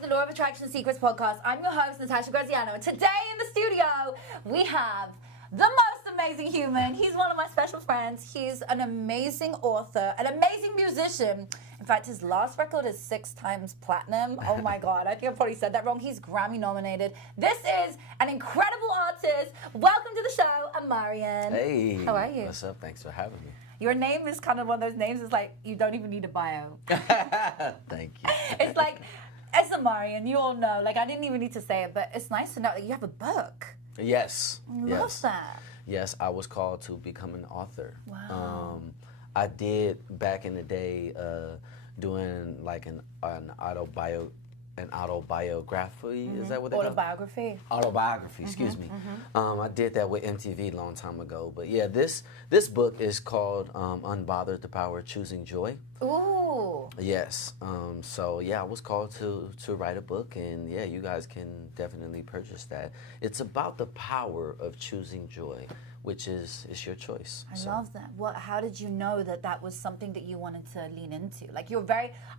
to the Law of Attraction Secrets podcast. I'm your host, Natasha Graziano. And today in the studio, we have the most amazing human. He's one of my special friends. He's an amazing author, an amazing musician. In fact, his last record is 6 times platinum. Oh my God, I think I probably said that wrong. He's Grammy-nominated. This is an incredible artist. Welcome to the show, Amarian. Hey. How are you? What's up? Thanks for having me. Your name is kind of one of those names, it's like, you don't even need a bio. Thank you. It's like, it's Amarian, you all know. Like, I didn't even need to say it, but it's nice to know that you have a book. Yes. I love that. Yes, I was called to become an author. Wow. I did back in the day doing like an autobiography. Is that what they call it? Autobiography. Autobiography, excuse me. I did that with MTV a long time ago. But yeah, this book is called Unbothered, The Power of Choosing Joy. Ooh. Yes. So yeah, I was called to write a book, and yeah, you guys can definitely purchase that. It's about the power of choosing joy, which is your choice. I love that. Well, how did you know that that was something that you wanted to lean into? Like,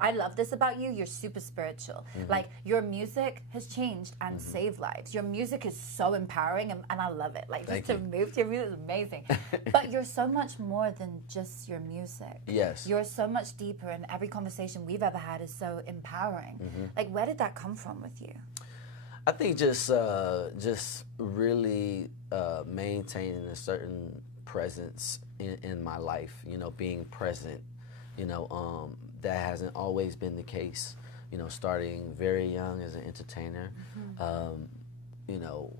I love this about you, you're super spiritual. Like, your music has changed and saved lives. Your music is so empowering, and I love it. Like, just to move to your music is amazing. But you're so much more than just your music. Yes. You're so much deeper, and every conversation we've ever had is so empowering. Like, where did that come from with you? I think just really maintaining a certain presence in my life. You know, being present. You know, that hasn't always been the case. You know, starting very young as an entertainer. You know,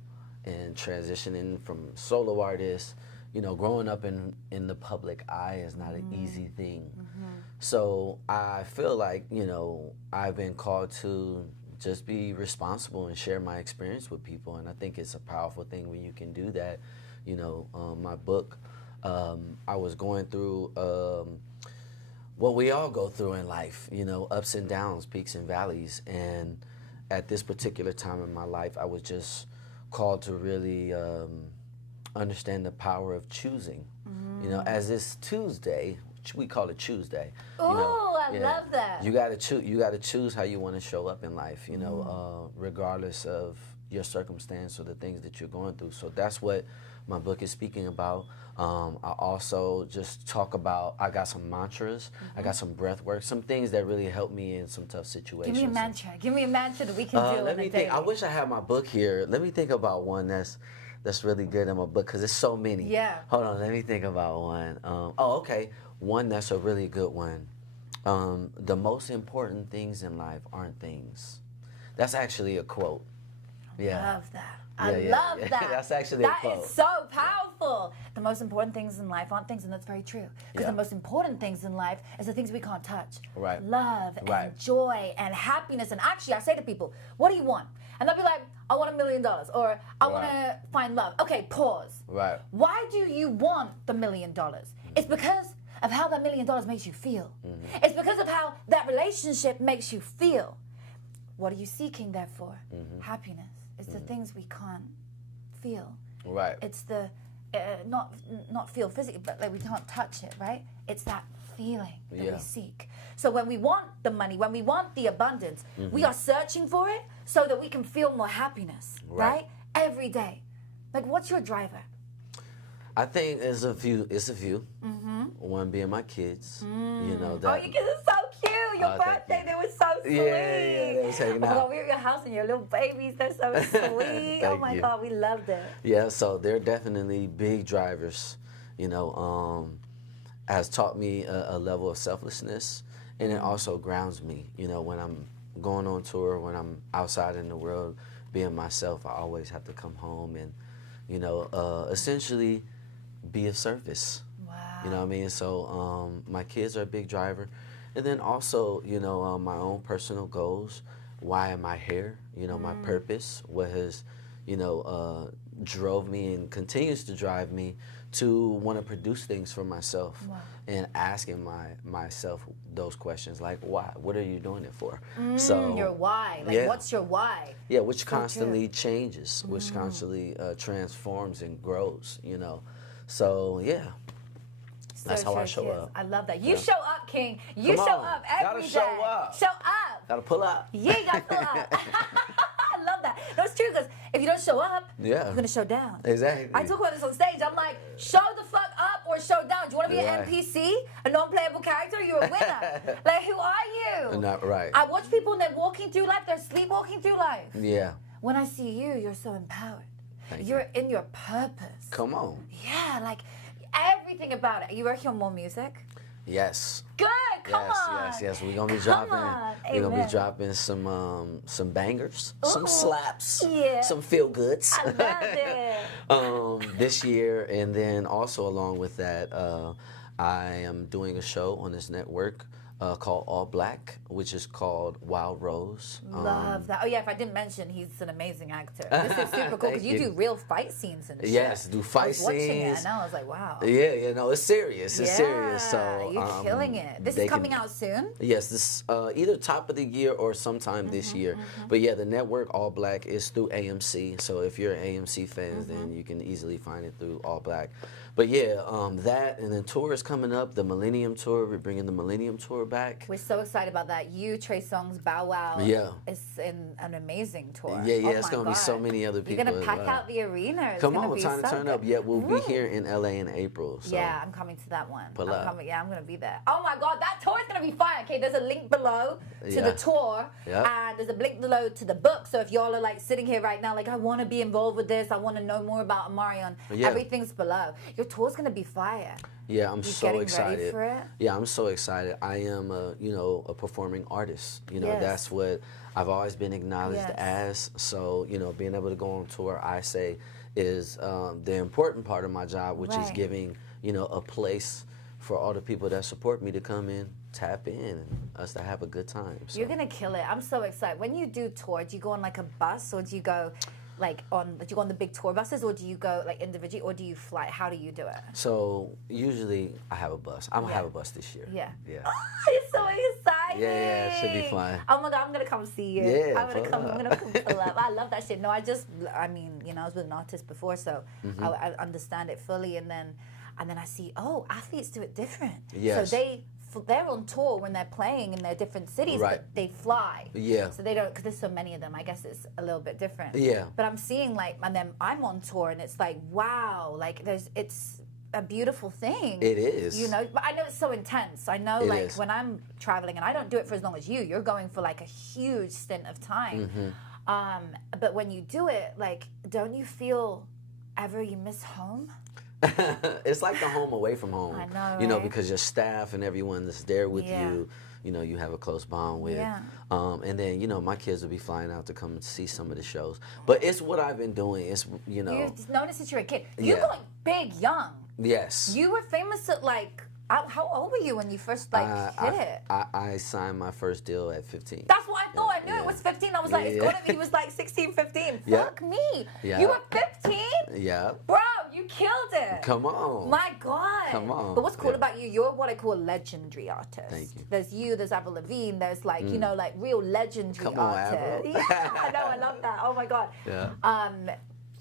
and transitioning from solo artist. You know, growing up in the public eye is not an easy thing. So I feel like, you know, I've been called to just be responsible and share my experience with people, and I think it's a powerful thing when you can do that. You know, my book, I was going through what we all go through in life, you know, ups and downs, peaks and valleys, and at this particular time in my life, I was just called to really understand the power of choosing. You know, as this Tuesday, we call it Tuesday. Ooh, you know, I love that. You gotta choose. You gotta choose how you want to show up in life. You know, regardless of your circumstance or the things that you're going through. So that's what my book is speaking about. I also just talk about. I got some mantras. I got some breath work. Some things that really help me in some tough situations. Give me a mantra. Give me a mantra that we can do. Let me think. I wish I had my book here. Let me think about one that's really good in my book, because there's so many. Yeah. Hold on. Let me think about one. Okay. One that's a really good one. The most important things in life aren't things. That's actually a quote. Yeah. I love that. I love that. That's actually a quote. That is so powerful. The most important things in life aren't things, and that's very true. Because the most important things in life is the things we can't touch. Right. Love and joy and happiness. And actually, I say to people, what do you want? And they'll be like, I want $1 million, or I want to find love. Okay, pause. Right. Why do you want the $1 million? It's because of how that $1 million makes you feel. It's because of how that relationship makes you feel. What are you seeking that for? Happiness. It's the things we can't feel. Right. It's the not feel physically, but like we can't touch it, right? It's that feeling that we seek. So when we want the money, when we want the abundance, we are searching for it so that we can feel more happiness, right? Every day. Like, what's your driver? I think it's a few. One being my kids. You know that. Oh, your kids are so cute. Your birthday, they were so sweet. Yeah, they was hanging out. Oh, we were at your house and your little babies, they're so sweet. Oh my God, we loved it. Yeah, so they're definitely big drivers. You know, has taught me a level of selflessness, and it also grounds me. You know, when I'm going on tour, when I'm outside in the world, being myself, I always have to come home and, you know, essentially be of service. Wow. You know what I mean? So my kids are a big driver. And then also, you know, my own personal goals. Why am I here? You know, my purpose, what has, you know, drove me and continues to drive me to want to produce things for myself. And asking myself those questions like, why? What are you doing it for? So your why. Like, what's your why? Yeah, which constantly changes, which constantly transforms and grows, you know. So, yeah. That's how I show is. up. I love that. You show up, King. You Come show on. up every Gotta day. show up. Show up. Gotta pull up. Yeah, you gotta pull up. I love that. No, it's true, because if you don't show up, you're gonna show down. Exactly. I talk about this on stage. I'm like, show the fuck up or show down. Do you want to be an NPC, a non-playable character? You're a winner. Like, who are you? Not right. I watch people and they're walking through life. They're sleepwalking through life. Yeah. When I see you, you're so empowered. Thank You're in your purpose. Come on. Yeah, like everything about it. Are you working on more music? Yes. Good. Come on. Yes. We're gonna be Come dropping. on. We're gonna be Amen. dropping some bangers, some Ooh. slaps, Yeah. some feel goods. I love it. This year, and then also along with that, I am doing a show on this network called All Black, which is called Wild Rose. Love that. Oh yeah, if I didn't mention, he's an amazing actor. This is super cool because Thank you do real fight scenes and shit. Yes, do fight I was watching it scenes. and I was like, wow. Yeah, no, it's serious. It's serious. So you're killing it. This they is coming can- out soon. Yes, this either top of the year or sometime this year. But yeah, the network All Black is through AMC. So if you're an AMC fans, then you can easily find it through All Black. But yeah, that and then tour is coming up. The Millennium Tour. We're bringing the Millennium Tour back. We're so excited about that. You, Trey Songz, Bow Wow. Yeah. It's in an amazing tour. Yeah, Oh it's my gonna be so God. many other people. You're gonna as pack well. out the arena. It's Come gonna on, be time to so turn good. up. Yeah, we'll Woo. be here in LA in April. So. Yeah, I'm coming to that one. Pull up. Yeah, I'm gonna be there. Oh my God, that tour is gonna be fire. Okay, there's a link below to the tour, and there's a link below to the book. So if y'all are like sitting here right now, like I want to be involved with this, I want to know more about Omarion. Everything's below. Your tour's gonna be fire. Yeah, I'm You so getting excited. ready for it? Yeah, I'm so excited. I am a performing artist. Yes. That's what I've always been acknowledged Yes. as. So, being able to go on tour, I say, is the important part of my job, which is Right. giving, a place for all the people that support me to come in, tap in, and us to have a good time. So. You're gonna kill it. I'm so excited. When you do tour, do you go on like a bus or do you go like do you go on the big tour buses or do you go like individually or do you fly? How do you do it? So usually I have a bus. I'm gonna have a bus this year. Yeah. Yeah. Oh, it's so exciting. Yeah, it should be fun. Oh my God, I'm gonna come see you. Yeah, I'm gonna come pull up. I love that shit. No, I was with an artist before, so I understand it fully, and then I see, athletes do it different. Yes. So they're on tour when they're playing in their different cities, Right. but they fly. Yeah. So they don't, because there's so many of them. I guess it's a little bit different. Yeah. But I'm seeing and then I'm on tour, and it's like, wow, like it's a beautiful thing. It is. But I know it's so intense. I know, It is. when I'm traveling, and I don't do it for as long as you're going for like a huge stint of time. But when you do it, don't you feel ever you miss home? It's like the home away from home. I know, right? Because your staff and everyone that's there with Yeah. you, you have a close bond with. Yeah. And then, my kids will be flying out to come and see some of the shows. But it's what I've been doing. It's, You notice that you're a kid. You're Yeah. going big young. Yes. You were famous at how old were you when you first hit it? I signed my first deal at 15. That's what I thought. I knew Yeah. it was 15. I was like, it's Yeah. gonna be. He was like 16, 15. Yeah. Fuck me. Yeah. You were 15? Yeah. Bro, you killed it. Come on. My God. Come on. But what's cool Yeah. about you, you're what I call a legendary artist. Thank you. There's you, there's Avril Lavigne, there's real legendary Come on, artists. Avril. Yeah, I know, I love that. Oh my God. Yeah.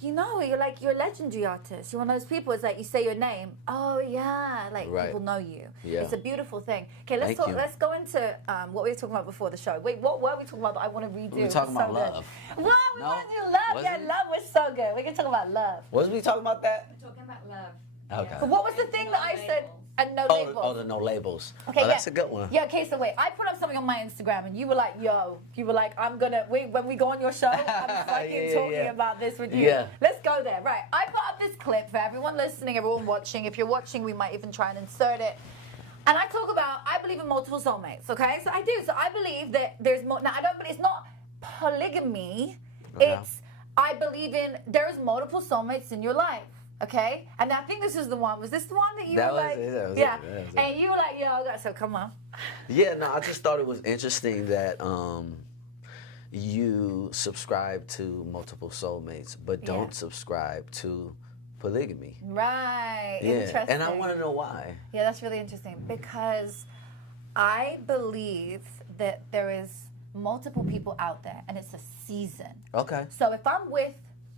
You're a legendary artist. You're one of those people. It's like you say your name. Oh yeah, Right. people know you. Yeah. It's a beautiful thing. Okay, let's Thank talk. you. Let's go into what we were talking about before the show. Wait, what were we talking about that I want to redo? We were talking It's so about good. love. Wow, we No? want to do love. Was Yeah, it? love was so good. We can talk about love. Was we talking about that? We're talking about love. Okay. But what was the thing that I said? And no labels. Oh, the no labels. Okay, that's yeah. a good one. Yeah, okay, so wait. I put up something on my Instagram and you were like, I'm gonna, when we go on your show, I'm fucking Yeah, talking yeah. about this with you. Yeah. Let's go there. Right. I put up this clip for everyone listening, everyone watching. If you're watching, we might even try and insert it. And I talk about, I believe in multiple soulmates, okay? So I do. So I believe that there's more, now I don't believe, it's not polygamy. It's, I believe in, there's multiple soulmates in your life. Okay, and I think this is the one. Was this the one that you That were was like? it, that was yeah, it, that was it. and you were like, so come on. Yeah, no, I just thought it was interesting that you subscribe to multiple soulmates, but don't subscribe to polygamy. Right. Yeah, Interesting. and I want to know why. Yeah, that's really interesting because I believe that there is multiple people out there, and it's a season. Okay. So if I'm with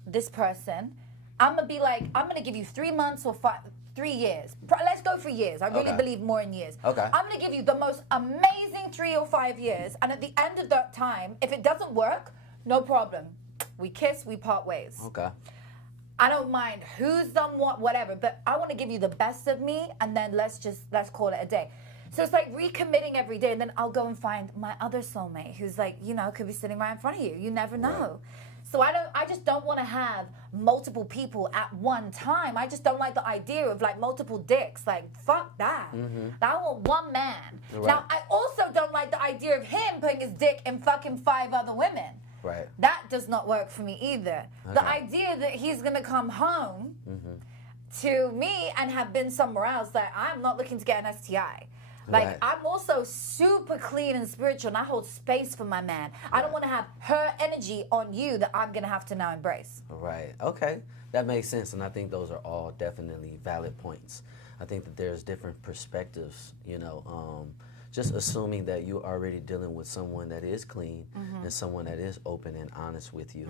this person, I'm gonna be like, I'm gonna give you 3 months or 3 years. Let's go for years. I really believe more in years. Okay. I'm going to give you the most amazing 3 or 5 years. And at the end of that time, if it doesn't work, no problem. We kiss, we part ways. Okay. I don't mind who's done what, whatever, but I want to give you the best of me, and then let's call it a day. So it's like recommitting every day, and then I'll go and find my other soulmate who's like, you know, could be sitting right in front of you. You never know. Right. So I just don't want to have multiple people at one time. I just don't like the idea of like multiple dicks. Like, fuck that. I want one man. Right. Now, I also don't like the idea of him putting his dick in fucking 5 other women. Right. That does not work for me either. Okay. The idea that he's going to come home to me and have been somewhere else, that I'm not looking to get an STI. Like, I'm also super clean and spiritual, and I hold space for my man. I don't want to have her energy on you that I'm going to have to now embrace. Right. Okay. That makes sense, and I think those are all definitely valid points. I think that there's different perspectives, you know, just assuming that you're already dealing with someone that is clean and someone that is open and honest with you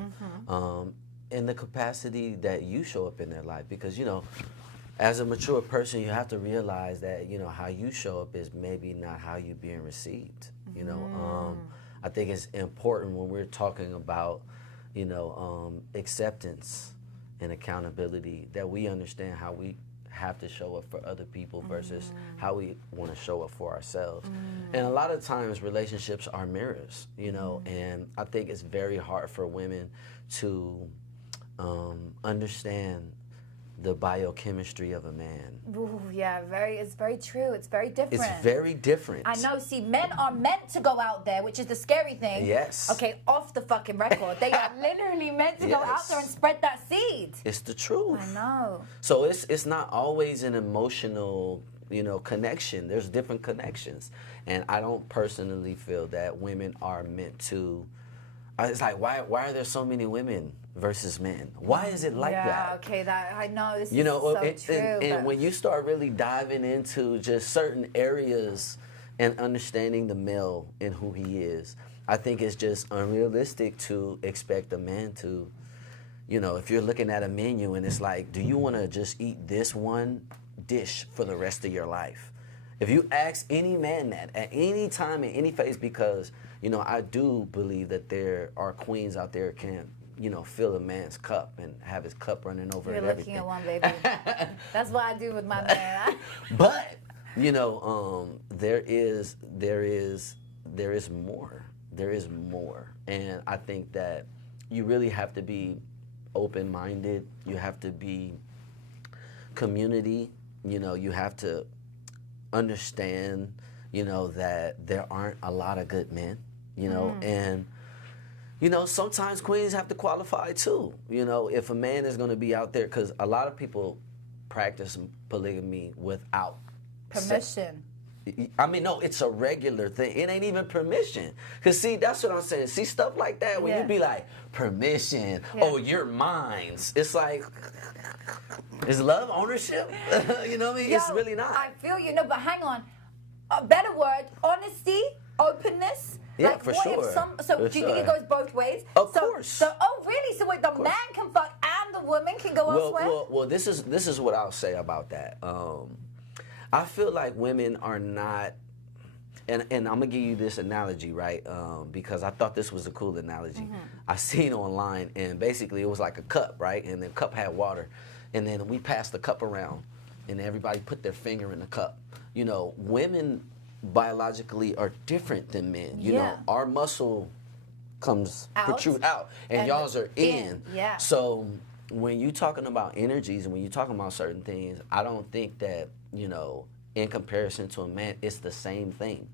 in the capacity that you show up in their life. Because, you know, as a mature person, you have to realize that, you know, how you show up is maybe not how you're being received. You know, I think it's important when we're talking about, you know, acceptance and accountability, that we understand how we have to show up for other people versus how we want to show up for ourselves. And a lot of times relationships are mirrors, you know, and I think it's very hard for women to understand the biochemistry of a man. Ooh, yeah, it's very true. It's very different. It's very different. I know. See, men are meant to go out there, which is the scary thing. Yes. Okay, off the fucking record. They are literally meant to go out there and spread that seed. It's the truth. I know. So it's not always an emotional, you know, connection. There's different connections. And I don't personally feel that women are meant to, it's like, why are there so many women versus men? Why is it like that? Yeah, okay, that I know this you know, is so true. And when you start really diving into just certain areas and understanding the male and who he is, I think it's just unrealistic to expect a man to, you know, if you're looking at a menu and it's like, do you want to just eat this one dish for the rest of your life? If you ask any man that at any time in any phase, because, you know, I do believe that there are queens out there can, you know, fill a man's cup and have his cup running over and everything. You're looking at one, baby. That's what I do with my man. But, you know, there is more. There is more. And I think that you really have to be open-minded. You have to be community. You know, you have to understand, you know, that there aren't a lot of good men, you know, and you know, sometimes queens have to qualify too. You know, if a man is going to be out there, because a lot of people practice polygamy without permission. I mean, no, it's a regular thing. It ain't even permission. Because, see, that's what I'm saying. See, stuff like that, when you be like, permission, oh, you're mine. It's like, is love ownership? You know what I mean? It's really not. I feel you. No, but hang on. A better word, honesty, openness. Yeah, like, for what sure. If do you think it goes both ways? Of course. Oh, really? So wait, the man can fuck and the woman can go elsewhere? Well, this is what I'll say about that. I feel like women are not, and I'm gonna give you this analogy, right? Because I thought this was a cool analogy. I seen online, and basically it was like a cup, right? And the cup had water, and then we passed the cup around, and everybody put their finger in the cup. You know, women biologically are different than men. You know, our muscle protrude out, and y'all's are in. Yeah. So when you're talking about energies and when you're talking about certain things, I don't think that, you know, in comparison to a man, it's the same thing.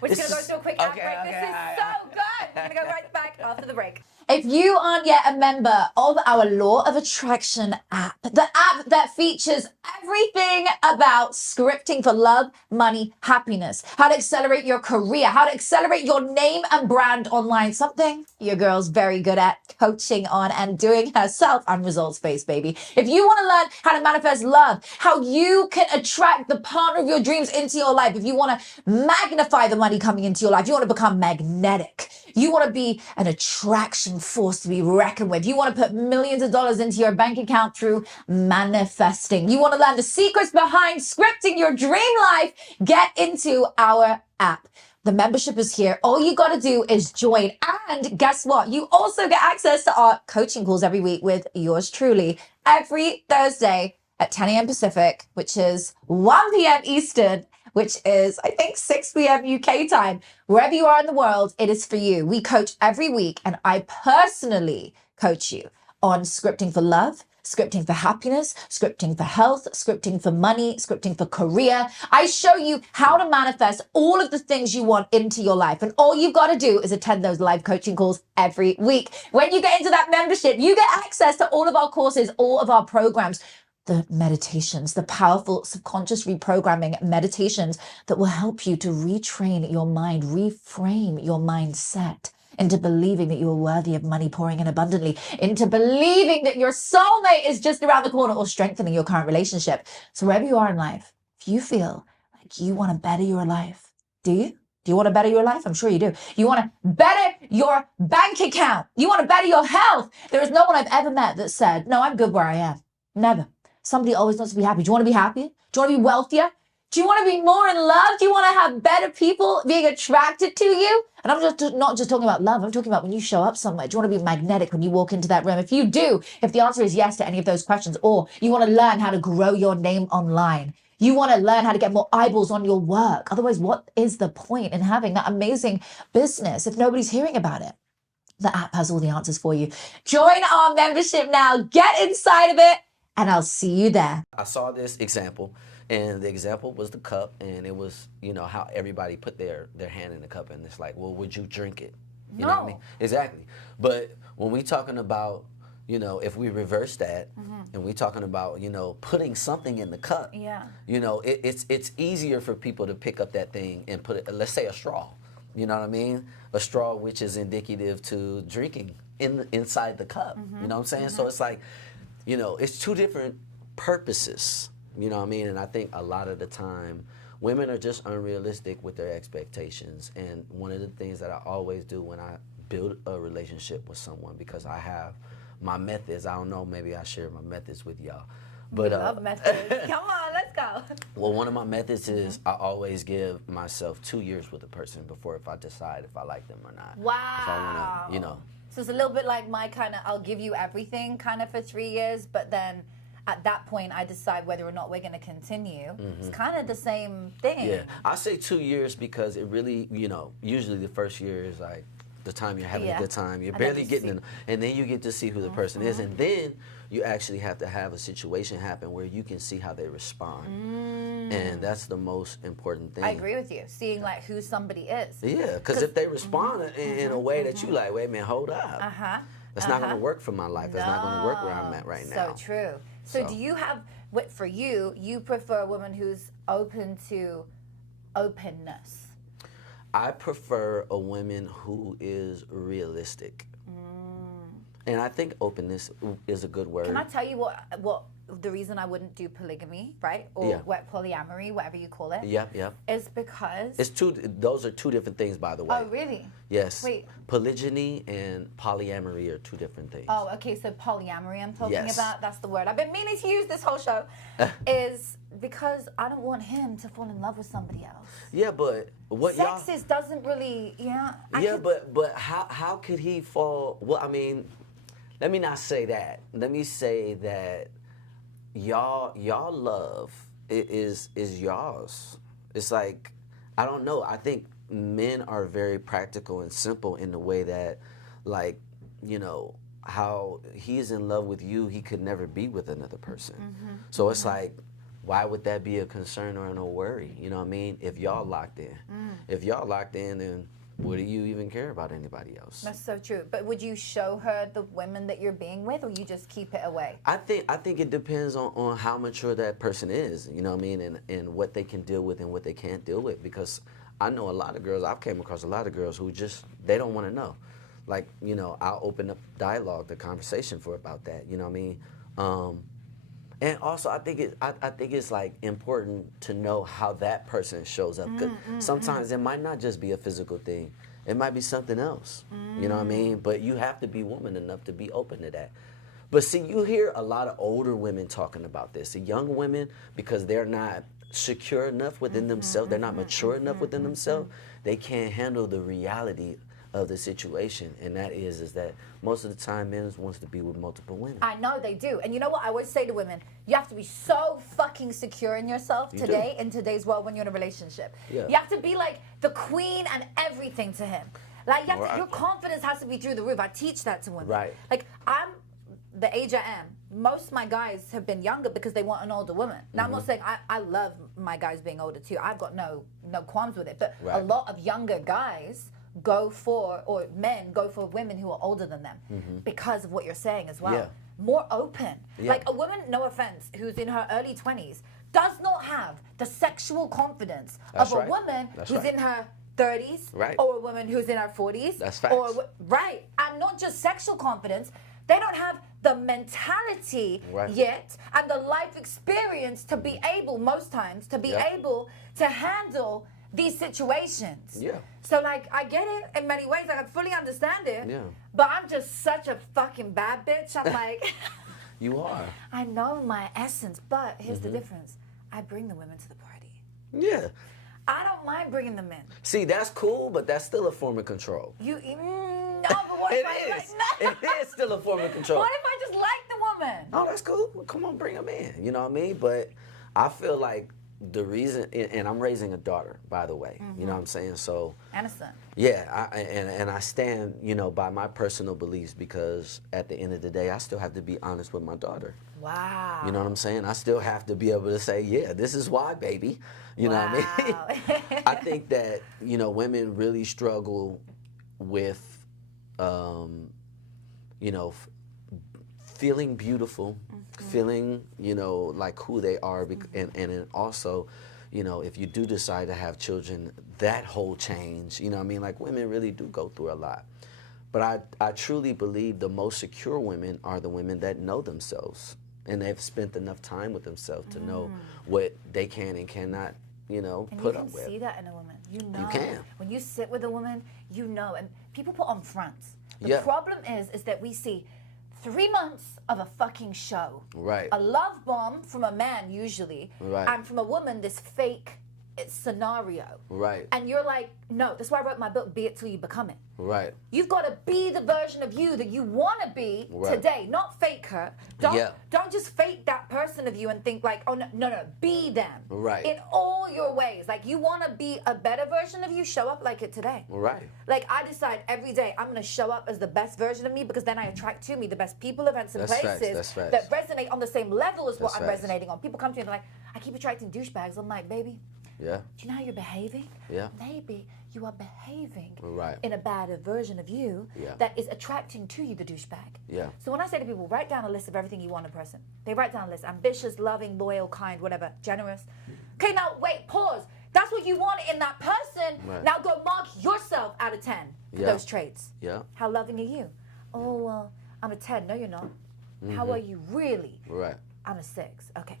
We're just going to go to a quick ad break. This is so good. We're going to go right back after the break. If you aren't yet a member of our Law of Attraction app, the app that features everything about scripting for love, money, happiness, how to accelerate your career, how to accelerate your name and brand online, something your girl's very good at coaching on and doing herself. I'm results-based, baby. If you want to learn how to manifest love, how you can attract the partner of your dreams into your life, if you want to magnify the money coming into your life, you want to become magnetic, You want to be an attraction force to be reckoned with. You want to put millions of dollars into your bank account through manifesting. You want to learn the secrets behind scripting your dream life. Get into our app. The membership is here. All you got to do is join. And guess what? You also get access to our coaching calls every week with yours truly every Thursday at 10 a.m. Pacific, which is 1 p.m. Eastern, which is, I think, 6 p.m. UK time. Wherever you are in the world, it is for you. We coach every week, and I personally coach you on scripting for love, scripting for happiness, scripting for health, scripting for money, scripting for career. I show you how to manifest all of the things you want into your life. And all you've got to do is attend those live coaching calls every week. When you get into that membership, you get access to all of our courses, all of our programs, the meditations, the powerful subconscious reprogramming meditations that will help you to retrain your mind, reframe your mindset into believing that you are worthy of money pouring in abundantly, into believing that your soulmate is just around the corner, or strengthening your current relationship. So wherever you are in life, if you feel like you want to better your life, do you? Do you want to better your life? I'm sure you do. You want to better your bank account. You want to better your health. There is no one I've ever met that said, no, I'm good where I am. Never. Somebody always wants to be happy. Do you want to be happier? Do you want to be wealthier? Do you want to be more in love? Do you want to have better people being attracted to you? And I'm just not just talking about love. I'm talking about when you show up somewhere. Do you want to be magnetic when you walk into that room? If you do, if the answer is yes to any of those questions, or you want to learn how to grow your name online, you want to learn how to get more eyeballs on your work. Otherwise, what is the point in having that amazing business if nobody's hearing about it? The app has all the answers for you. Join our membership now. Get inside of it, and I'll see you there. I saw this example, and the example was the cup, and it was, how everybody put their hand in the cup, and it's like, well, would you drink it? You know what I mean? Exactly. But when we talking about, if we reverse that, and we talking about, putting something in the cup, it's easier for people to pick up that thing and put it, let's say a straw, you know what I mean? A straw which is indicative to drinking inside the cup, you know what I'm saying? So it's like, it's two different purposes. You know what I mean? And I think a lot of the time, women are just unrealistic with their expectations. And one of the things that I always do when I build a relationship with someone, because I have my methods, I don't know, maybe I share my methods with y'all. But I love methods. Come on, let's go. Well, one of my methods is I always give myself 2 years with a person before if I decide if I like them or not. Wow. If I want to, So it's a little bit like my kind of, I'll give you everything kind of for 3 years, but then at that point, I decide whether or not we're going to continue. It's kind of the same thing. Yeah, I say 2 years because it really, usually the first year is like the time you're having a good time. You're barely getting in, and then you get to see who the person is, and then you actually have to have a situation happen where you can see how they respond. And that's the most important thing. I agree with you. Seeing like who somebody is. Yeah, because if they respond in a way that you like, wait a minute, hold up. That's not going to work for my life. That's not going to work where I'm at right now. So true. So do you have, for you, you prefer a woman who's open to openness? I prefer a woman who is realistic. And I think openness is a good word. Can I tell you what the reason I wouldn't do polygamy, right? Or polyamory, whatever you call it. Yep. Is because those are two different things, by the way. Oh, really? Yes. Wait. Polygyny and polyamory are two different things. Oh, okay. So polyamory I'm talking about, that's the word I've been meaning to use this whole show, is because I don't want him to fall in love with somebody else. Yeah, but what Sexist doesn't really, but how could he fall? Well, I mean, let me not say that. Let me say that y'all love is y'all's. It's like, I don't know. I think men are very practical and simple in the way that, like, how he's in love with you, he could never be with another person. So it's like, why would that be a concern or no worry? You know what I mean? If y'all locked in. If y'all locked in, then what do you even care about anybody else? That's so true. But would you show her the women that you're being with, or you just keep it away? I think it depends on how mature that person is, you know what I mean, and what they can deal with and what they can't deal with. Because I know a lot of girls, I've came across a lot of girls who just, they don't want to know. Like, I'll open up dialogue, the conversation about that, you know what I mean? And also, I think it's like important to know how that person shows up. 'Cause sometimes it might not just be a physical thing. It might be something else. You know what I mean? But you have to be woman enough to be open to that. But see, you hear a lot of older women talking about this. The young women, because they're not secure enough within themselves, they're not mature enough within themselves, they can't handle the reality of the situation, and that is that most of the time men wants to be with multiple women. I know they do. And you know what I always say to women? You have to be so fucking secure in yourself today, in today's world, when you're in a relationship. Yeah. You have to be like the queen and everything to him. Like, you have to, your confidence has to be through the roof. I teach that to women. Right. Like, I'm the age I am. Most of my guys have been younger because they want an older woman. Now, I'm not saying I love my guys being older too. I've got no qualms with it. But a lot of younger guys go for, or men go for women who are older than them because of what you're saying as well. Yeah. More open. Like a woman, no offense, who's in her early 20s does not have the sexual confidence of a woman who's in her 30s or a woman who's in her 40s. That's facts. Or, and not just sexual confidence, they don't have the mentality yet and the life experience to be able, most times, to be able to handle these situations. Yeah. So, like, I get it in many ways. Like, I fully understand it. Yeah. But I'm just such a fucking bad bitch. I'm like... You are. I know my essence, but here's the difference. I bring the women to the party. Yeah. I don't mind bringing them in. See, that's cool, but that's still a form of control. No, but what if I... It is still a form of control. What if I just like the woman? Oh, that's cool. Well, come on, bring them in. You know what I mean? But I feel like the reason, and I'm raising a daughter, by the way. You know what I'm saying? So, And a son. yeah, and I stand, you know, by my personal beliefs, because at the end of the day, I still have to be honest with my daughter. Wow. You know what I'm saying? I still have to be able to say, yeah, this is why, baby. You know what I mean? I think that, you know, women really struggle with, you know, feeling beautiful, feeling, you know, like who they are, and then also, you know, if you do decide to have children, that whole change, you know what I mean? Like, women really do go through a lot. But I truly believe the most secure women are the women that know themselves, and they've spent enough time with themselves to know what they can and cannot, you know, put up with. And you can see that in a woman. You know. You can. When you sit with a woman, you know. And people put on fronts. The problem is that we see 3 months of a fucking show. Right. A love bomb from a man, usually. Right. And from a woman, this fake scenario. Right. And you're like, no, that's why I wrote my book, Be It Till You Become It. Right. You've got to be the version of you that you want to be today, not fake her. Don't just fake that person of you and think like, oh, no, be them. Right. In all your ways. Like, you want to be a better version of you, show up like it today. Right. Like, I decide every day I'm going to show up as the best version of me, because then I attract to me the best people, events, and places that resonate on the same level as what I'm resonating on. People come to me and they're like, I keep attracting douchebags. I'm like, baby, do you know how you're behaving? Yeah. Maybe you are behaving Right. in a better version of you that is attracting to you the douchebag. Yeah. So when I say to people, write down a list of everything you want in a person. They write down a list: ambitious, loving, loyal, kind, whatever, generous. Okay, now wait, pause. That's what you want in that person. Right. Now go mark yourself out of 10 for those traits. Yeah. How loving are you? Oh, well, I'm a 10. No, you're not. How are you really? Right. I'm a 6. Okay.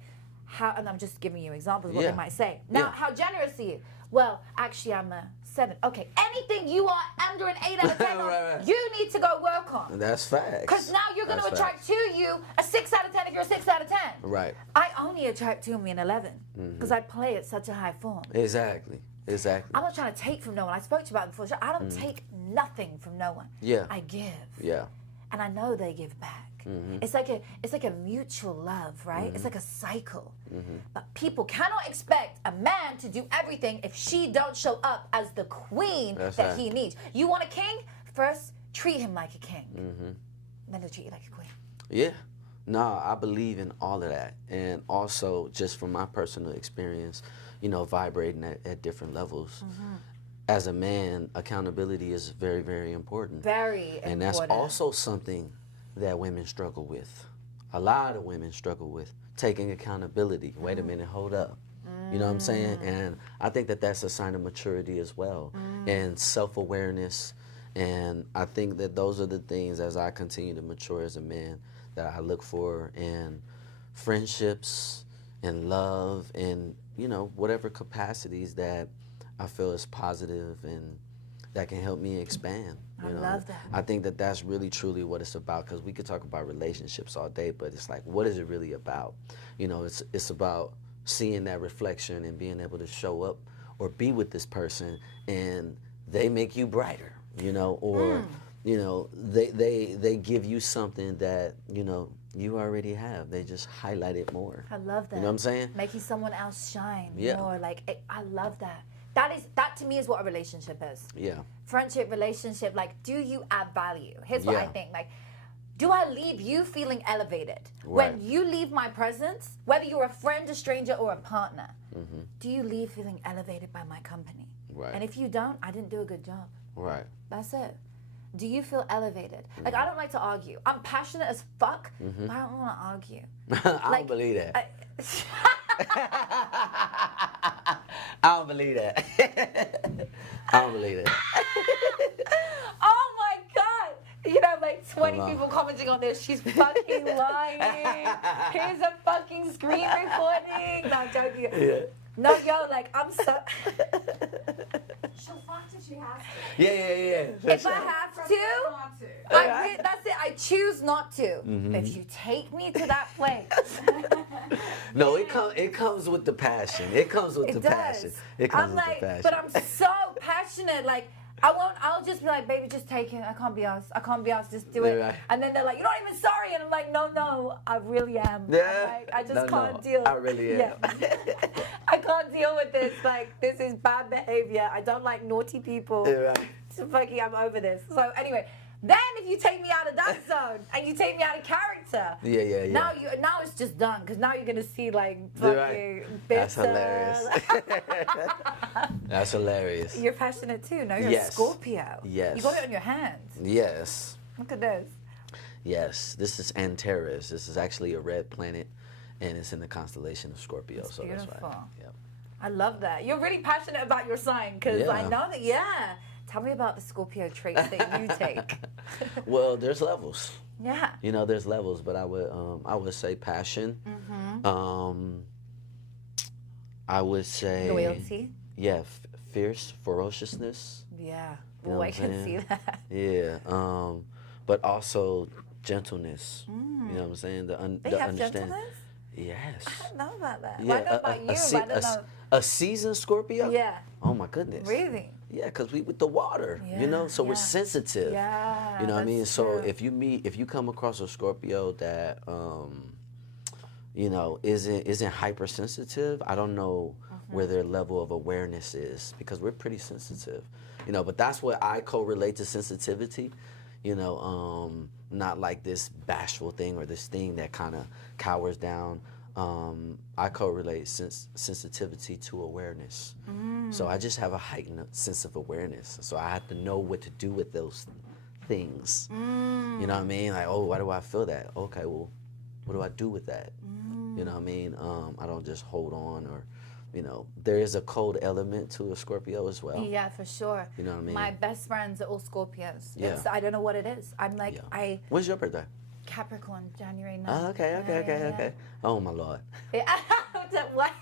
And I'm just giving you examples of what they might say. Now, Yeah. how generous are you? Well, actually, I'm a 7. Okay, anything you are under an 8 out of 10 on, you need to go work on. That's facts. Because now you're going to attract to you a 6 out of 10 if you're a 6 out of 10. Right. I only attract to me an 11 because I play at such a high form. Exactly. I'm not trying to take from no one. I spoke to you about it before. I don't take nothing from no one. Yeah. I give. Yeah. And I know they give back. It's like a mutual love, right? It's like a cycle. But people cannot expect a man to do everything if she don't show up as the queen that he needs. You want a king? First, treat him like a king. Then he'll treat you like a queen. Yeah. No, I believe in all of that. And also, just from my personal experience, you know, vibrating at different levels. As a man, accountability is very, very important. Very important. And that's also something that women struggle with. A lot of women struggle with taking accountability. Wait a minute, hold up. You know what I'm saying? And I think that that's a sign of maturity as well, and self-awareness. And I think that those are the things, as I continue to mature as a man, that I look for in friendships and love and, you know, whatever capacities that I feel is positive and that can help me expand. I love that. I think that that's really truly what it's about, because we could talk about relationships all day, but it's like, what is it really about? You know, it's about seeing that reflection and being able to show up or be with this person and they make you brighter, you know, or you know, they give you something that, you know, you already have. They just highlight it more. I love that. You know what I'm saying? Making someone else shine Yeah. more. Like, I love that. That to me is what a relationship is. Yeah. Friendship, relationship, like, do you add value? Here's what I Yeah. think. Like, do I leave you feeling elevated? Right. When you leave my presence, whether you're a friend, a stranger, or a partner, do you leave feeling elevated by my company? Right. And if you don't, I didn't do a good job. Right. That's it. Do you feel elevated? Like, I don't like to argue. I'm passionate as fuck, but I don't want to argue. I Like, don't believe that. I I don't believe that. I don't believe that. Oh my God! You know, like 20 Come on. people commenting on this. She's fucking lying. Here's a fucking screen recording. No, I'm joking. Yeah. No, yo, like, I'm so. She'll fuck till she has to. Yeah. If I have From to, then on to. that's it. I choose not to. If you take me to that place, No, it comes with the passion. It comes with it the does. passion. It comes I'm with like, the passion. but I'm so passionate. Like, I'll just be like, baby, just take it. I can't be asked. I can't be asked. Just do it. Right. And then they're like, you're not even sorry. And I'm like, no, I really am. Yeah. I'm like, I just No, can't deal. I really am. Yeah. I can't deal with this. Like, this is bad behavior. I don't like naughty people. Yeah, right. So fucking, I'm over this. So anyway, then if you take me out of that zone and you take me out of character, Yeah. now it's just done, because now you're gonna see like You're fucking right. bits That's hilarious. That's hilarious. You're passionate too. No, you're a Yes. Scorpio. Yes. You got it on your hands. Yes. Look at this. Yes. This is Antares. This is actually a red planet, and it's in the constellation of Scorpio. That's so that's beautiful. why. Yep. I love that. You're really passionate about your sign, because I Yeah. know that. Yeah. Tell me about the Scorpio traits that you take. Well, there's levels. Yeah. You know, there's levels, but I would say passion. I would say Loyalty. Yeah, fierce ferociousness. Yeah. You know Oh, what I I'm can see saying? that. Yeah. But also gentleness. You know what I'm saying? They the have understand. gentleness? Yes. I don't know about that. Yeah, Well, I know about you, but I don't know. a seasoned Scorpio. Yeah. Oh my goodness. Really? Yeah, because we with the water, you know, so we're Yeah. sensitive. Yeah. You know what I mean? that's So true. if you come across a Scorpio that you know isn't hypersensitive, I don't know where their level of awareness is, because we're pretty sensitive. You know, but that's what I correlate to sensitivity. You know, not like this bashful thing or this thing that kind of cowers down. I correlate sensitivity to awareness. So I just have a heightened sense of awareness. So I have to know what to do with those things. You know what I mean? Like, oh, why do I feel that? Okay, well, what do I do with that? You know what I mean? I don't just hold on, or, you know, there is a cold element to a Scorpio as well. Yeah, for sure. You know what I mean? My best friends are all Scorpios. Yeah. I don't know what it is. I'm like, Yeah. When's your birthday? Capricorn, January 9th. Oh, okay. Oh my Lord. Yeah. What?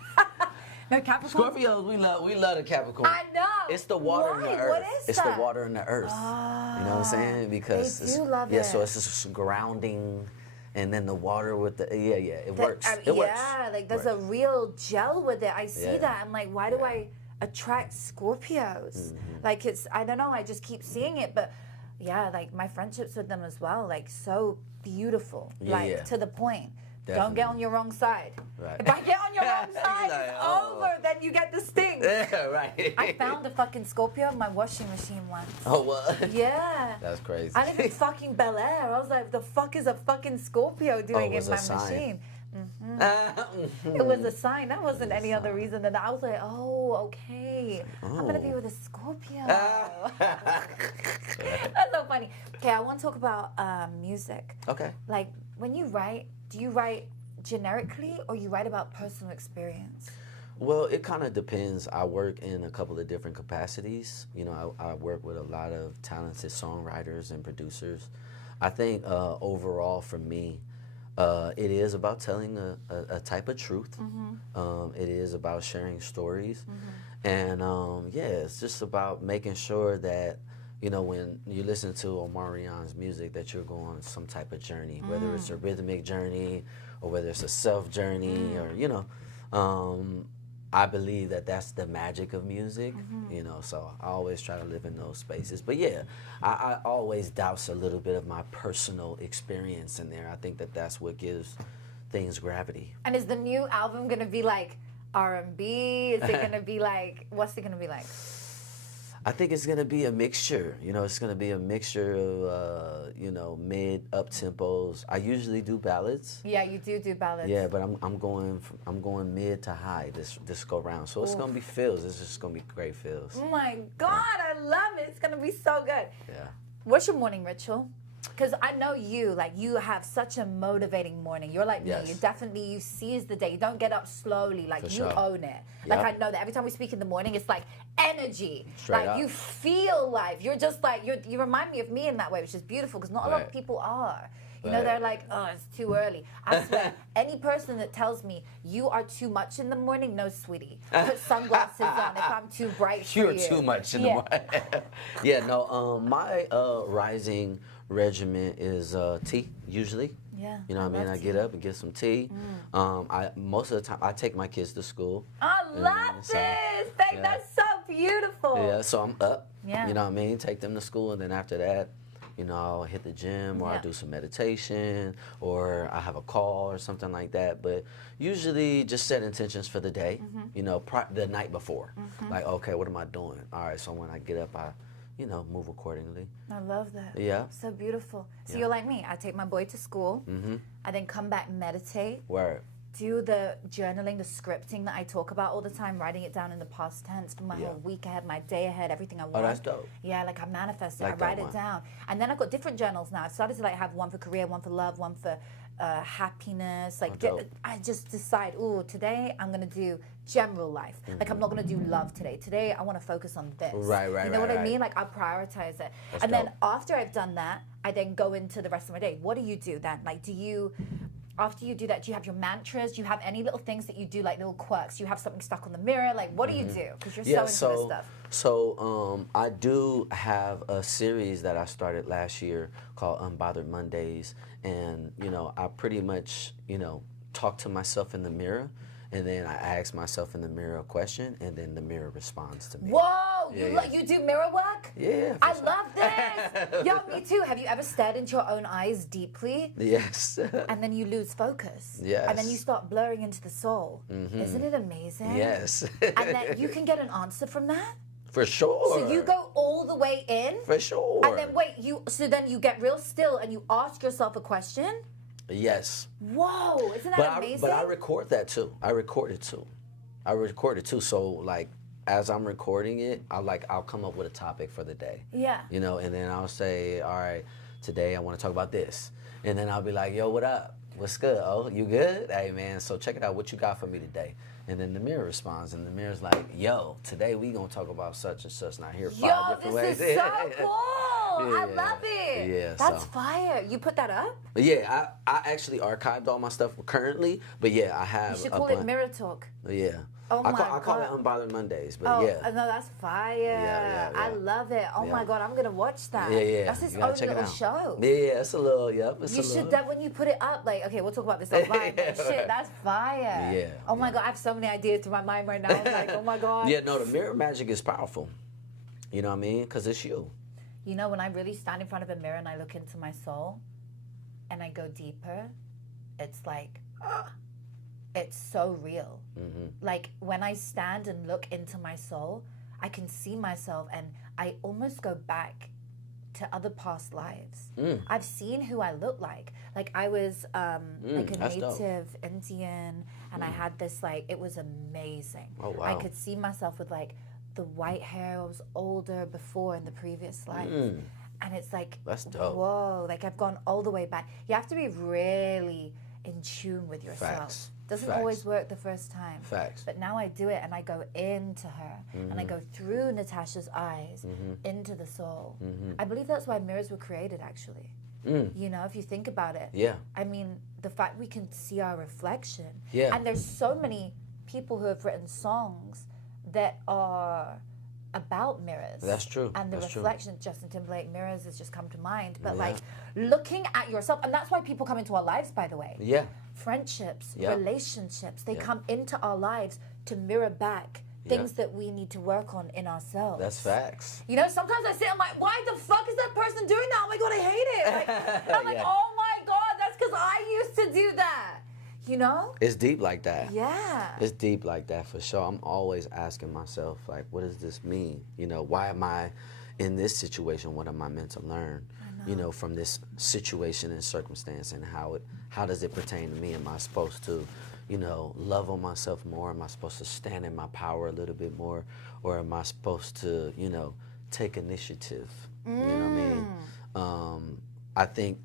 No, Capricorn. Scorpios, we love the Capricorn. I know. It's the water and the Why? earth. What is it's that? the water and the earth. You know what I'm saying? Because they it's, do love yeah, so it. it's just grounding, and then the water with the it works. It yeah, works. like there's Right. a real gel with it. I see Yeah. that. I'm like, why do I attract Scorpios? Like, it's, I don't know, I just keep seeing it. But yeah, like my friendships with them as well, like so beautiful, like Yeah. to the point. Don't Definitely. get on your wrong side. Right. If I get on your wrong side, Like, it's oh. over. Then you get the sting. Yeah, right. I found a fucking Scorpio in my washing machine once. Oh, what? Yeah. That's crazy. I live in fucking Bel Air. I was like, the fuck is a fucking Scorpio doing it was in a my sign. machine? It was a sign. That wasn't any other reason than that. I was like, oh, okay. I'm going to be with a Scorpio. That's so funny. Okay, I want to talk about music. Okay. Like, when you write, do you write generically or you write about personal experience? Well, it kind of depends. I work in a couple of different capacities. You know, I work with a lot of talented songwriters and producers. I think overall for me, it is about telling a type of truth. It is about sharing stories. And yeah, it's just about making sure that, you know, when you listen to Omarion's music, that you're going on some type of journey, whether it's a rhythmic journey or whether it's a self journey, or, you know, I believe that that's the magic of music, you know, so I always try to live in those spaces. But yeah, I always douse a little bit of my personal experience in there. I think that that's what gives things gravity. And is the new album gonna be like R&B? Is it gonna be like, what's it gonna be like? I think it's gonna be a mixture. You know, it's gonna be a mixture of you know, mid up tempos. I usually do ballads. Yeah, you do ballads. Yeah, but I'm going mid to high this go round. So it's gonna be feels. It's just gonna be great feels. Oh my God, I love it. It's gonna be so good. Yeah. What's your morning ritual? Because I know you, like, you have such a motivating morning. You're like Yes. me. You seize the day. You don't get up slowly. Like, For you sure. own it. Yep. Like, I know that every time we speak in the morning, it's like energy. Straight like, up. you feel life. You're just like, you remind me of me in that way, which is beautiful because not a lot of Right. people are. You know, Right. they're like, oh, it's too early. I swear, any person that tells me you are too much in the morning, no, sweetie. Put sunglasses on if I'm too bright for You're you. too much in the Yeah. morning. Yeah, no, my rising regimen is tea usually. Yeah, You know what I mean? love I get up and get some tea. I most of the time I take my kids to school. I love so, this. yeah. That's so beautiful. Yeah, so I'm up. Yeah. You know what I mean? Take them to school, and then after that, you know, I'll hit the gym, or Yeah. I'll do some meditation, or I have a call or something like that. But usually just set intentions for the day, you know, the night before. Like, okay, what am I doing? All right, so when I get up, I, you know, move accordingly. I love that. Yeah. So beautiful. So Yeah. you're like me. I take my boy to school. I then come back, meditate, Word. do the journaling, the scripting that I talk about all the time, writing it down in the past tense for my Yeah. whole week ahead, my day ahead, everything I want. Oh, that's dope. Yeah, like I manifest it. Like I that write it one. down. And then I've got different journals now. I started to like have one for career, one for love, one for happiness. Like dope. I just decide, ooh, today I'm gonna do general life. Like I'm not gonna do love today. Today I want to focus on this. Right, You know right, what I right. mean? Like I prioritize it. That's and then dope. after I've done that, I then go into the rest of my day. What do you do then? Like, do you? After you do that, do you have your mantras? Do you have any little things that you do, like little quirks? Do you have something stuck on the mirror? Like, what do you do? Because you're Yeah, so into this stuff. So I do have a series that I started last year called Unbothered Mondays, and you know, I pretty much, you know, talk to myself in the mirror, and then I ask myself in the mirror a question, and then the mirror responds to me. Whoa! Yeah, You do mirror work? Yeah. I love this. Yo, me too. Have you ever stared into your own eyes deeply? Yes. And then you lose focus. Yes. And then you start blurring into the soul. Isn't it amazing? Yes. And then you can get an answer from that. For sure. So you go all the way in. For sure. And then wait, so then you get real still and you ask yourself a question. Yes. Whoa, isn't that amazing? But I record that too. I record it too. So like, as I'm recording it, I'll come up with a topic for the day. Yeah. You know, and then I'll say, all right, today I want to talk about this. And then I'll be like, yo, what up? What's good? Oh, you good? Hey, man, so check it out. What you got for me today? And then the mirror responds, and the mirror's like, yo, today we going to talk about such and such. Now, here are Yo, five different ways. this is so cool. I Yeah. love it. Yeah, That's so- fire. You put that up? But yeah, I actually archived all my stuff currently, but yeah, I have You should a call it bunch. Mirror Talk. Yeah. Oh I my call it God. Unbothered Mondays, but Oh, yeah. no, that's fire. Yeah. I love it. Oh my Yeah. God, I'm going to watch that. Yeah. That's his You gotta own check it little out. show. Yeah, it's a little, yep. It's You a should, little. then when you put it up, like, okay, we'll talk about this offline. But shit, that's fire. Yeah, Oh my God, I have so many ideas through my mind right now. I'm like, oh my God. Yeah, no, the mirror magic is powerful. You know what I mean? Because it's you. You know, when I really stand in front of a mirror and I look into my soul and I go deeper, it's like, it's so real. Like when I stand and look into my soul, I can see myself and I almost go back to other past lives. I've seen who I look like. Like I was like a that's dope. native Indian and I had this like, it was amazing. Oh, wow. I could see myself with like the white hair. I was older before in the previous life. And it's like, That's dope. whoa, like I've gone all the way back. You have to be really in tune with yourself. Facts. Doesn't Facts. always work the first time. Facts. But now I do it and I go into her and I go through Natasha's eyes into the soul. I believe that's why mirrors were created actually. You know, if you think about it. Yeah. I mean, the fact we can see our reflection. Yeah. And there's so many people who have written songs that are about mirrors. That's true. And the That's true. reflection, Justin Timberlake, mirrors has just come to mind. But Yeah. like looking at yourself, and that's why people come into our lives, by the way. Yeah. Friendships, Yeah. relationships, they Yeah. come into our lives to mirror back things that we need to work on in ourselves. That's facts. You know, sometimes I sit, I'm like, why the fuck is that person doing that? Oh my God, I hate it. Like, I'm like, Yeah. oh my God, that's because I used to do that. You know? It's deep like that. Yeah. It's deep like that for sure. I'm always asking myself, like, what does this mean? You know, why am I in this situation? What am I meant to learn? You know, from this situation and circumstance, and how does it pertain to me? Am I supposed to, you know, love on myself more? Am I supposed to stand in my power a little bit more? Or am I supposed to, you know, take initiative? You know what I mean? I think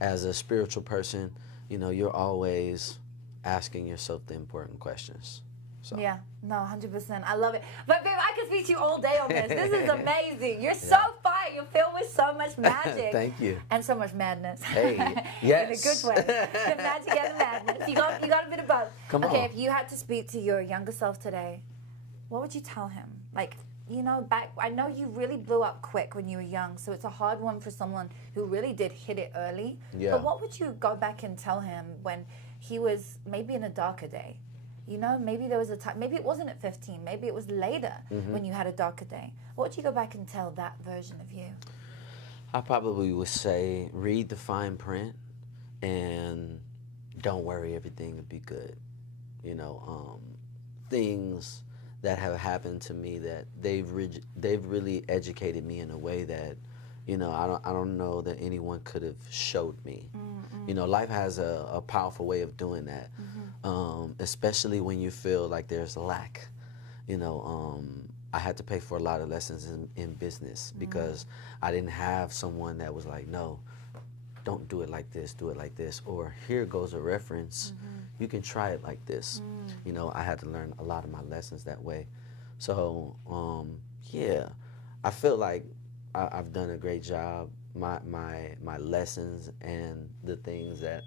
as a spiritual person, you know, you're always asking yourself the important questions. So. Yeah, no, 100%. I love it. But babe, I could speak to you all day on this. This is amazing. You're so fire. You're filled with so much magic. Thank you. And so much madness. Hey, yes. In a good way. The magic and the madness. You got a bit of both. Come okay, on. if you had to speak to your younger self today, what would you tell him? Like, you know, I know you really blew up quick when you were young, so it's a hard one for someone who really did hit it early. Yeah. But what would you go back and tell him when he was maybe in a darker day? You know, maybe there was a time, maybe it wasn't at 15, maybe it was later when you had a darker day. What would you go back and tell that version of you? I probably would say read the fine print and don't worry, everything will be good. You know, things that have happened to me that they've really educated me in a way that, you know, I don't know that anyone could have showed me. You know, life has a powerful way of doing that, especially when you feel like there's a lack. You know, I had to pay for a lot of lessons in business because I didn't have someone that was like, no, don't do it like this, do it like this, or here goes a reference, you can try it like this. You know, I had to learn a lot of my lessons that way. So, yeah, I feel like I've done a great job. My lessons and the things that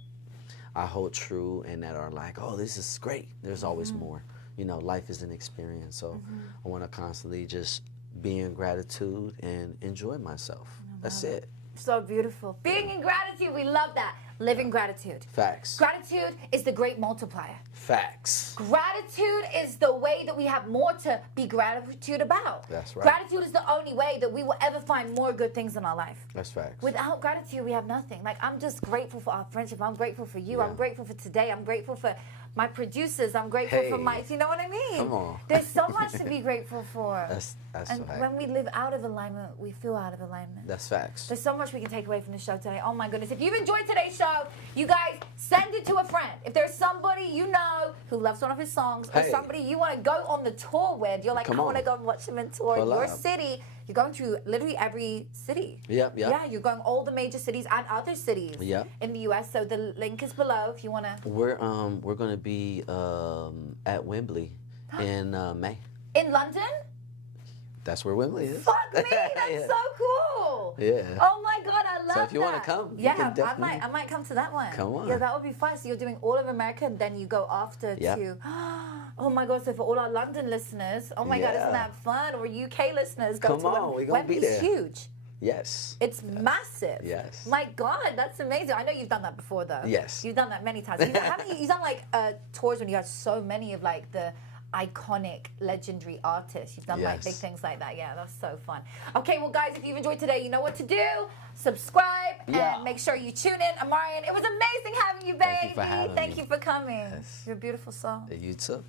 I hold true and that are like, oh, this is great. There's always more. You know, life is an experience. So I want to constantly just be in gratitude and enjoy myself. That's it. So beautiful. Being in gratitude, we love that. Live in gratitude. Facts. Gratitude is the great multiplier. Facts. Gratitude is the way that we have more to be gratitude about. That's right. Gratitude is the only way that we will ever find more good things in our life. That's facts. Without gratitude, we have nothing. Like, I'm just grateful for our friendship. I'm grateful for you. Yeah. I'm grateful for today. I'm grateful for my producers. I'm grateful for Hey. my, you know what I mean? Come on. There's so much to be grateful for. That's and fact. when we live out of alignment, we feel out of alignment. That's facts. There's so much we can take away from the show today. Oh my goodness. If you've enjoyed today's show, you guys send it to a friend. If there's somebody you know who loves one of his songs, or Hey. somebody you want to go on the tour with, you're like, Come I want to on. go and watch him in tour in Pull your up. city. You're going to literally every city. Yep. Yeah, you're going all the major cities and other cities Yep. in the US. So the link is below if you want to. We're gonna be at Wembley in May. In London? That's where Wembley is. Fuck me, that's Yeah. so cool. Yeah. Oh my God, I love that. So if you wanna come, you yeah, can definitely- I might come to that one. Come on. Yeah, that would be fun. So you're doing all of America, and then you go after Yep. to. Oh my God! So for all our London listeners, oh my God, isn't Yeah. that fun? Or UK listeners, go Come to on, we gonna be Wembley's there. huge. Yes. It's massive. Yes. My God, that's amazing. I know you've done that before, though. Yes. You've done that many times. You've done like tours when you had so many of like the iconic, legendary artists. You've done like Yes. big things like that. Yeah, that's so fun. Okay, well, guys, if you've enjoyed today, you know what to do. Subscribe Yeah. and make sure you tune in. Amarian, it was amazing having you, baby. Thank you for having Thank me. you for coming. Yes. You're a beautiful soul. You too.